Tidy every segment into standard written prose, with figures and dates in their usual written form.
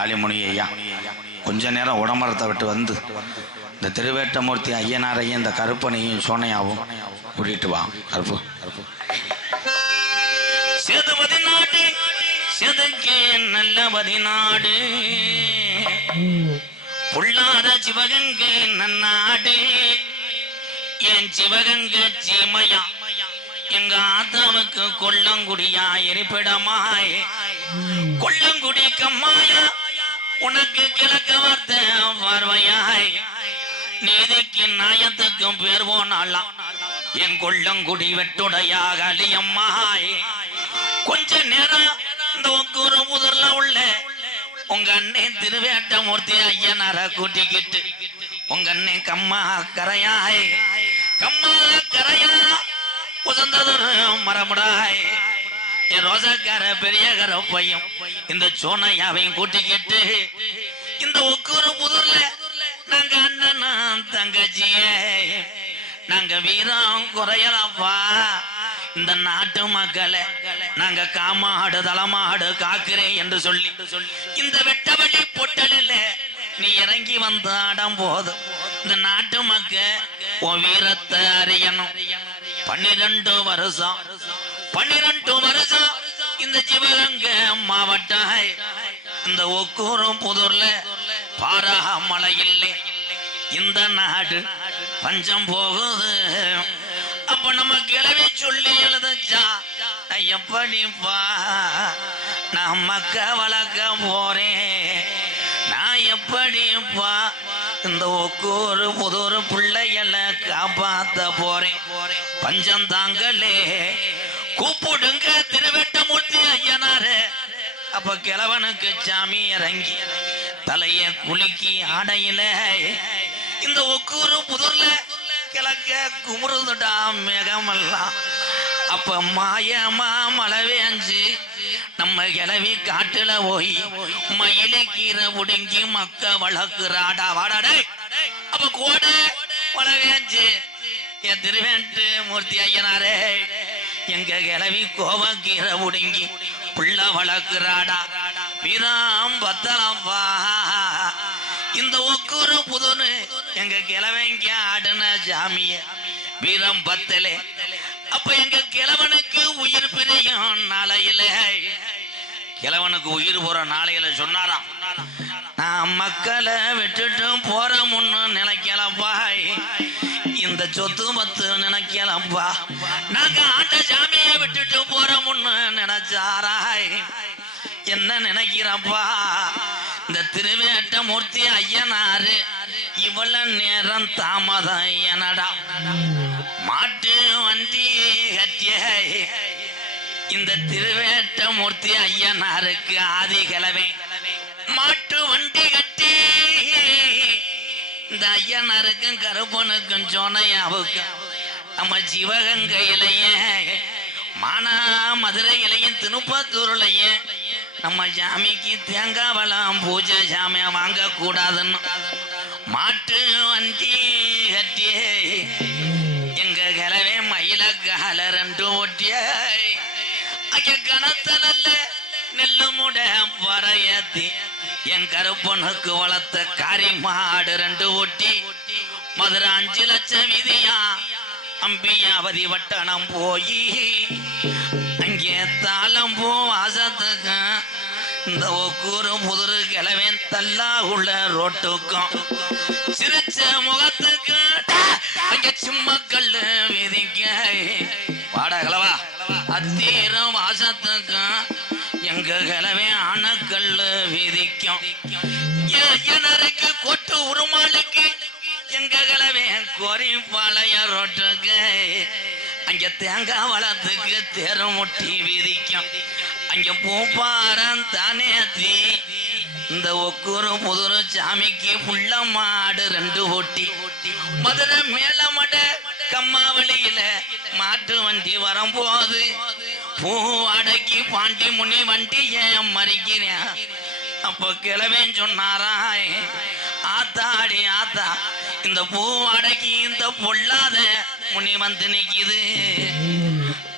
காளிமுனி ஐயா கொஞ்ச நேரம் உடம்பரத்தை விட்டு வந்து இந்த திருவேட்டமூர்த்தி ஐயனாரையும் இந்த கருப்பனையும் சோனையாவும் கூட்டிட்டு வா. கருப்பு சேதுபதி நாடு செதுக்கே நல்ல பதிநாடு பொல்லாத சிவகங்கை நன்னாடு என் சிவகங்க சீமையா எங்க ஆத்தாவுக்கு கொல்லங்குடியா இருப்பிடமாய் கொல்லங்குடி கம்மாயா உனக்கு கிழக்க வார்த்த பார்வையாய் நீதிக்கு நாயத்துக்கும் பேர் போனாலாம் என் கொல்லங்குடி வெட்டுடையாக அலியம்மாய் கொஞ்ச நேரம் இந்த ஒக்கூர் புதர்ல உள்ள உங்க அண்ணன் திருவேட்டமூர்த்தி ஐயனார கூட்டிக்கிட்டு உங்க அண்ணன் கம்மா கரையாய் கம்மா கரையா உசந்ததொரு மரமுடாய் என் ரோசக்கார பெரிய கரப்பையும் இந்த சோனையாவையும் கூட்டிக்கிட்டு இந்த ஒக்கூர் புதர்ல நாங்க அண்ணன் தங்கச்சியே நாங்க வீரம் குறையலப்பா இந்த நாட்டு மக்களை நாங்க காமாடு தளமாடு காக்கிறேன் என்று சொல்லி இந்த வெட்டவழி பொட்டலில் நீ இறங்கி வந்த ஆடம் போது இந்த நாட்டு மக்க உன் வீரத்தை அறியணும். 12 வருஷம் இந்த சிவகங்க மாவட்டம் இந்த ஒக்கூரும் புதூர்ல பாராமலை இல்லை இந்த நாடு பஞ்சம் போகுது. அப்ப நம்ம கிளவி சொல்லி எழுதச்சா எப்படிப்பா நான் மக்க வளர்க்க போறேன் நான் எப்படிப்பா இந்த ஒக்கூரு புதூர் பிள்ளைகளை காப்பாத்த போறேன் பஞ்சம் தாங்களே கூப்பிடுங்க திருவேட்டமூர்த்தி ஐயனாரு. அப்ப கிழவனுக்கு சாமி இறங்கி தலைய குலுக்கி ஆடையில இந்த ஒக்கூரு புதூர்ல கிழக்க குமுறுதுடா மேகமெல்லாம். அப்ப மாயமா மழை வேஞ்சு நம்ம கிளவி காட்டுல போய் மயில கீரை உடுங்கி மக்க வளர்க்குறாடா வாடாடே. அப்ப கூட மழை வேஞ்சு என் திருவேட்டு மூர்த்தி ஐயனாரே எங்க கிளவி கோவக்கீரை உடுங்கி புள்ள வளர்க்குறாடா வீராம் பத்தலப்பா இந்த ஒக்கூரு புதுன்னு எங்க கிழவங்க ஆடுன ஜாமிய வீரம் பத்தலே. அப்ப எங்க கிழவனுக்கு உயிர் பிரியும் நாளையில கிழவனுக்கு உயிர் போற நாளையில சொன்னாராம் நான் மக்களை விட்டுட்டு போற முன்னு நினைக்கலப்பா இந்த சொத்து மத்து நினைக்கலப்பா நாங்க ஆட்ட ஜாமிய விட்டுட்டு போற முன்னு நினைச்சாராய் என்ன நினைக்கிறப்பா இந்த திருவேட்டமூர்த்தி ஐயனாரு இவ்வளவு நேரம் தாமதம் எனடா மாட்டு வண்டி கட்டிய இந்த திருவேட்டமூர்த்தி ஐயனாருக்கு ஆதி கிழவே மாட்டு வண்டி கட்டி இந்த ஐயனாருக்கும் கருப்பனுக்கும் சோனையாவுக்கும் நம்ம சிவகங்கையிலேயே மானா மதுரையிலையும் திருப்பத்தூர்லையும் நம்ம சாமிக்கு தேங்காய் வளம் பூஜை சாமியா வாங்க கூடாதுன்னு மாட்டு வண்டி கட்டிய எங்க கிழவே மயில கால 2 ஓட்டிய அங்க கணத்த நல்ல நெல்லு முட வரையத்தி என் கருப்பனுக்கு வளர்த்த காரி மாடு 2 ஓட்டி மதுரை 5 லட்சம் விதியா அம்பியாவதி வட்டணம் போய் அங்கே தாளம் போ வாசத்துக்கு இந்த ஒக்கூரு புதுரு கிழவன் தல்லா உள்ள ரோட்டுக்கும் சிரிச்ச முகத்துக்கு அங்க சிம்மக்கல் விதிக்க பாடகளவா அத்தீரம் வாசத்துக்கும் எங்க கிழவன் அணக்கல் விதிக்கும் ஐயனருக்கு கொட்டு உருமாளுக்கு எங்க கிழவன் கோரி பாளைய ரோட்டுக்கு அங்க தேங்காய் வளத்துக்கு தேர முட்டி விதிக்கும் அங்க பூப்பாரம் தானே இந்த ஒக்கூரு புதுரு சாமிக்கு புள்ள மாடு 2 ஓட்டி மதுரை மேல மட கம்மாவளியில மாட்டு வண்டி வரும்போது பூ அடக்கி பாண்டி முனி வண்டி ஏன் மறிக்கிறேன். அப்போ கிழவன் சொன்னாராய் ஆத்தாடி ஆத்தா இந்த பூ அடக்கி இந்த பொல்லாத முனி வந்து நிக்குது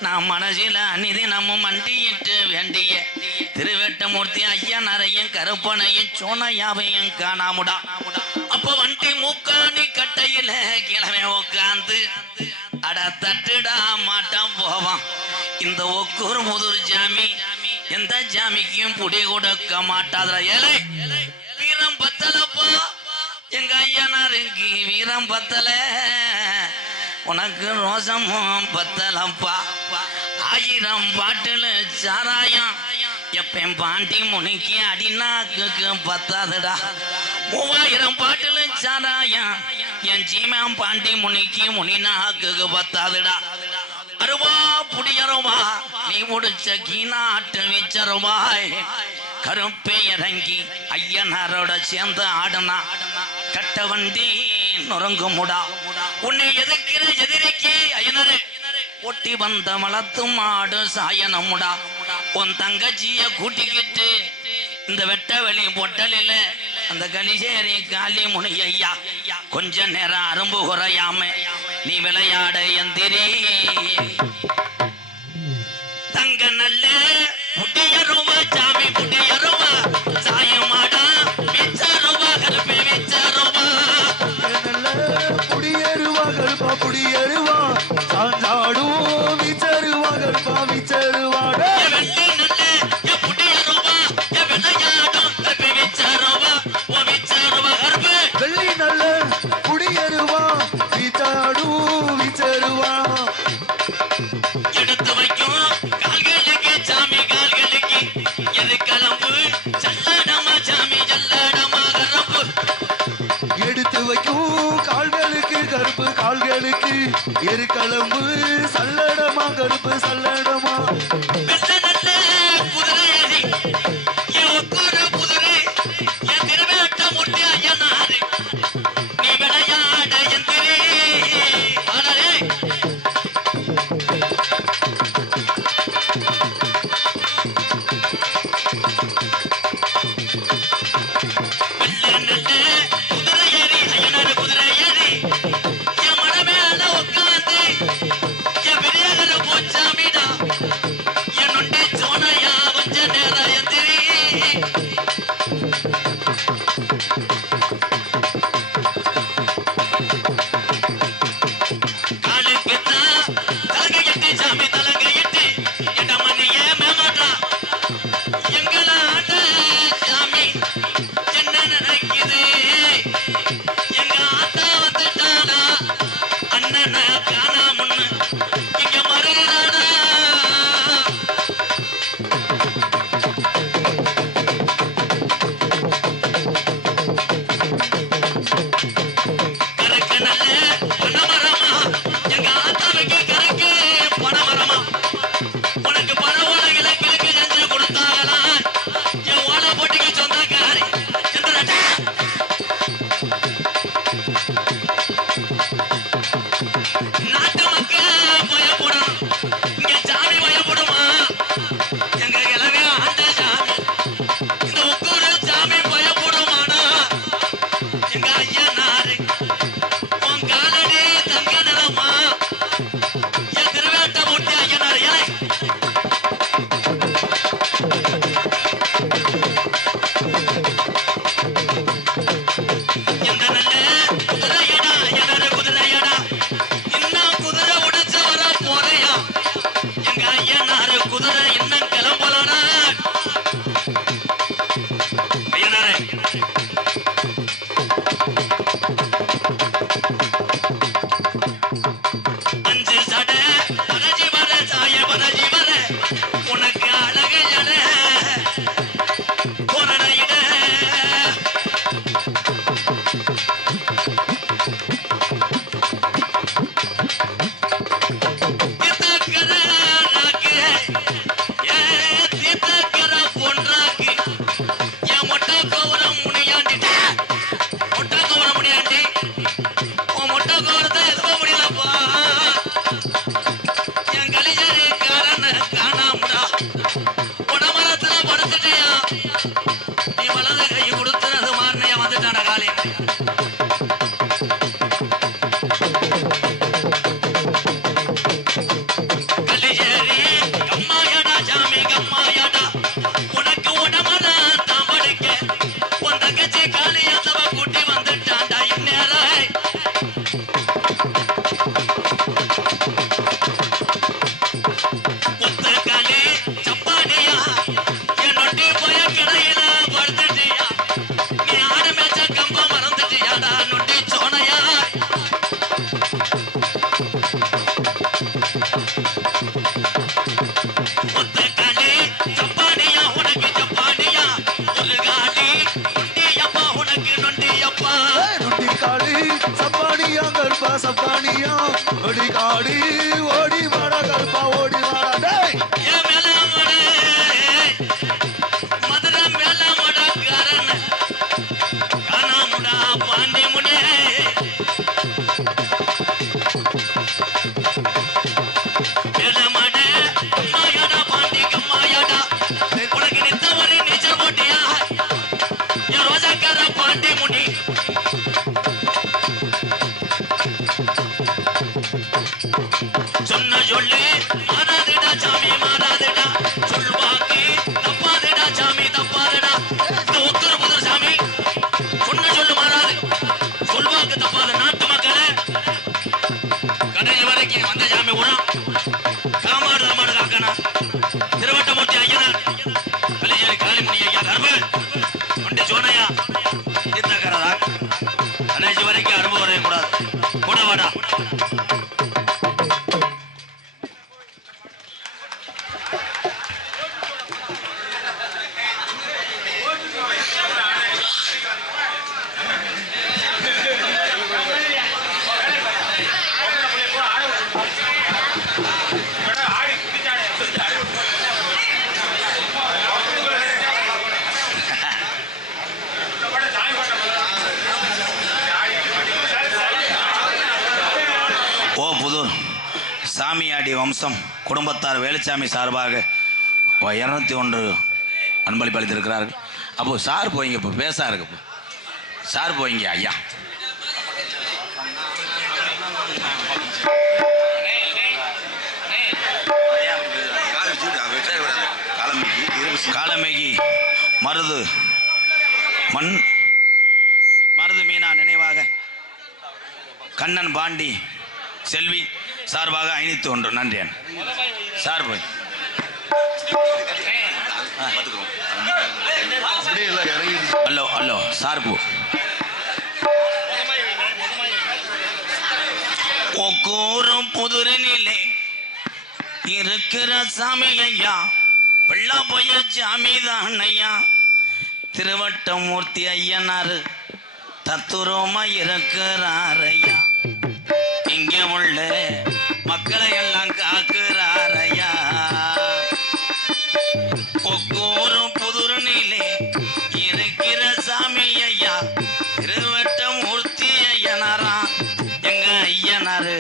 நான் மனசில அநிதி நம்ம மண்டியிட்டு வேண்டிய திருவேட்டமூர்த்தி ஐயனாரையும் கருப்பனையும் சோனையாவையும் காணாமுடா. அப்ப வண்டி மூக்காணி கட்டையில கிழமை உட்காந்து அட தட்டுடா மாட்டான் போவான். இந்த ஒக்கூர் முதுர் ஜாமி எந்த ஜாமிக்கும் புடி கொடுக்க மாட்டாதா. ஏழை வீரம் பத்தலப்பா எங்க ஐயனாருக்கு வீரம் பத்தல, உனக்கு ரோசமும் பத்தலப்பா. 1000 பாட்டுல சாராயம் எப்பன் பாண்டி முனிக்கு அடிநாக்கு பத்தாதுடா. 3000 பாட்டுல சாராயம் என் ஜீமான் பாண்டி முனிக்கு முனிநாக்கு பத்தாதுடா. அருவா புடியருவா நீ முடிச்ச கீநாட்டு விச்சருவாய். கருப்பை இறங்கி ஐயனாரோட சேர்ந்து ஆடுனா கட்ட வண்டி நொறுங்குமுடா. உன்னை எதிர்க்கிற எதிரிக்கு ஐயனாரே ஒட்டி வந்த மலத்து மாடு சாயனமுடா. உன் தங்கச்சிய கூட்டிக்கிட்டு இந்த வெட்ட வெளி பொட்டலில அந்த கலிசேரி காலி முனி ஐயா கொஞ்ச நேரம் அரும்பு குறையாம நீ விளையாட எந்திரி. தங்க நல்ல புட்டியருவா சாமி புட்டியருவா சாயமாடா விச்சருவா கருப்பே விச்சருவா புடியருவா கருப்பா புடியருவா சாஞ்சாடும் விச்சருவா கருப்பா விச்சருவாடா. வெள்ளி நல்ல புடியருவா விச்சாடும் விச்சருவா. எடுத்து வைக்கும் கால்களுக்கு சாமி கால்களுக்கு எது கிளம்பு சல்லடமா சாமி சல்லடமா கரப்பு. எடுத்து வைக்கும் கால்களுக்கு கருப்பு கால்களுக்கு எரு களம்பு சல்லடமா கருப்பு சல்லடமா. நொண்டி காளி சப்பானியா கருப்பா சப்பானியா ஓடி காடி ஓடி வாடா கருப்பா ஓடி வாடா டேய் சாமியாடி வம்சம் குடும்பத்தார் வேலுச்சாமி சார்பாக 201 அன்பளிப்பு அளித்திருக்கிறார்கள். அப்போ சார் போய்ங்க, இப்போ பேசா இருக்கு, சார் போய்ங்க ஐயா. காலமேகி மருது மீனா நினைவாக கண்ணன் பாண்டி செல்வி சார்பாக 501. நன்றி சார் போய் ஹலோ ஹலோ சார்பு ஒக்கூரும் புதுரினிலே இருக்கிற சாமி ஐயா, வெள்ளா போய சாமி தான் ஐயா. திருவட்டமூர்த்தி ஐயனாரு தத்துரோமா இருக்கிறார் ஐயா. இங்க உள்ள மக்களை எல்லாம் காக்குறார் ஐயா. ஒக்கூரும் புதுரினிலே இருக்கிற சாமி ஐயா, திருவட்டமூர்த்தி ஐயனாரா. எங்க ஐயனாரு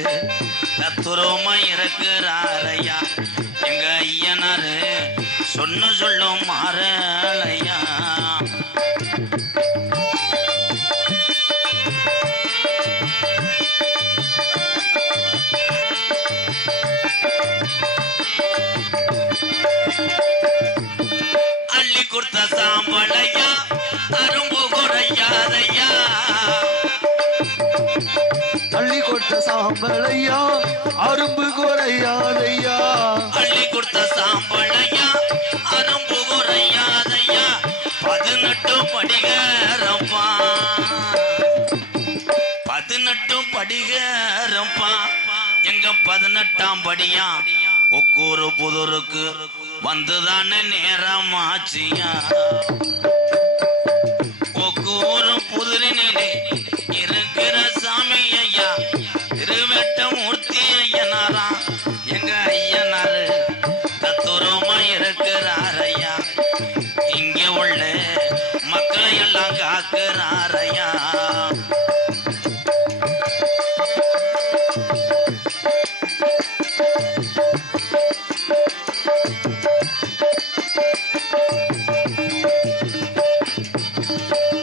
தத்துரோமா இருக்கிறார் ஐயா. எங்க ஐயனாரு சொல்லும் மாறலையா. அள்ளி கொடுத்த சாம்பளையா அரும்பு குறையாதையா. அள்ளி கொடுத்த சாம்பளையா அரும்பு குறையாதையா. அள்ளி கொடுத்த சாம்பளையா அரும்பு குறையாதையா. 18 படிகரப்பா 18 படிகரப்பா. எங்க 18ஆம் படியா ஒக்கூரு புதூருக்கு வந்துதானே நேரமாச்சியா. ஒக்கூரு புதுரினிலே இருக்கிற சாமி ஐயா, திருவட்டமூர்த்தி ஐயனாரா. எங்க ஐயனாரு தத்துரமா இருக்கிறார் ஐயா. இங்க உள்ள மக்களை எல்லாம் காக்குறார் ஐயா.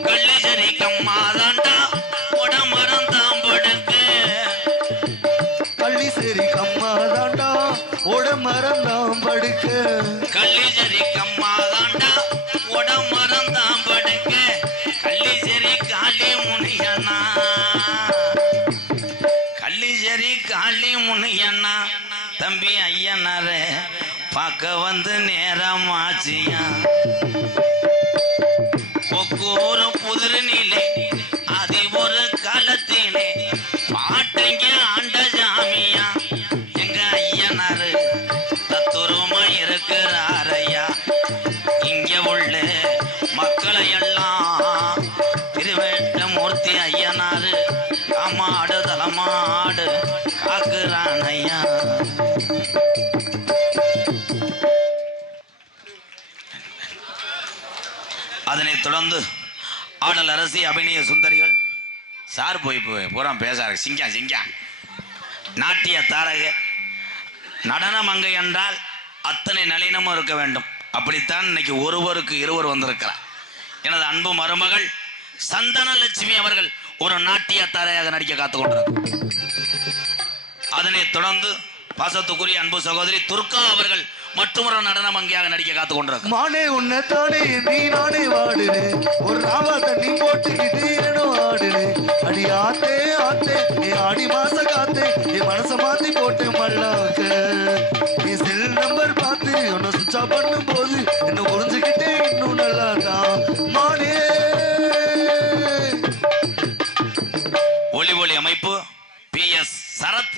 கள்ளிசரி கம்மாதாண்டா உடமரந்தாம் படுக்கு. கள்ளிசேரி கம்மாதாண்டா உடமரந்தாம் படுக்க. கள்ளிசரி கம்மாதாண்டா உடமரந்தாம் படுக்க. கள்ளிசரி காளி முனியண்ணா, கள்ளிசரி காளி முனியண்ணா. தம்பி ஐயனாரே பார்க்க வந்து நேரமாச்சியா. ஒக்கூரு புதுரினிலே அது ஒரு காலத்திலே பாட்டைங்க ஆண்ட ஜாமியா. எங்க ஐயனாரு தத்துருமா இருக்கிறார் ஐயா. இங்க உள்ள மக்களை எல்லாம் அதனைத் தொடர்ந்து ஆடல் அரசி அபிநய சுந்தரிகள். சார் போய் பூரா பேசாரு. சிங்கா நாட்டிய தாரக நடன மங்கை என்றால் அத்தனை நளினமும் இருக்க வேண்டும். அப்படித்தான் இன்னைக்கு ஒருவருக்கு இருவர் வந்திருக்கிறார். எனது அன்பு மருமகள் சந்தன லட்சுமி அவர்கள் ஒரு நாட்டிய தாரையாக நடிக்க காத்துக் கொண்டிருக்கிறார். அதனைத் தொடர்ந்து பாசத்துக்குரிய அன்பு சகோதரி துர்கா அவர்கள் மற்றொரு நடன மங்கையாக நடிக்க காத்துக் கொண்டிருக்கிறார். மானே உன்னை தானே நீ நானே வாடுனே ஒரு ராவா தண்ணி போட்டுக்கிட்டு ஏனோ ஆடுனே அடி ஆத்தே ஆத்தே நீ ஆடி மாச காத்தே என் மனச மாத்தி போட்டு மல்லாக்க நீ செல் நம்பர் பார்த்து உன்னை சுவிட்ச் ஆஃப் பண்ணும் போது என்ன புரிஞ்சுக்கிட்டே இன்னும் நல்லா தான் மானே. ஒளி அமைப்பு PS சரத்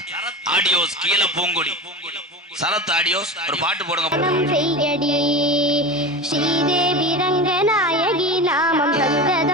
ஆடியோஸ் கீழ பூங்குடி. சரத் ஆடியோஸ் ஒரு பாட்டு போடுங்க. செய்யடி ஸ்ரீதேவி ரங்கநாயகி நாமம் சங்கத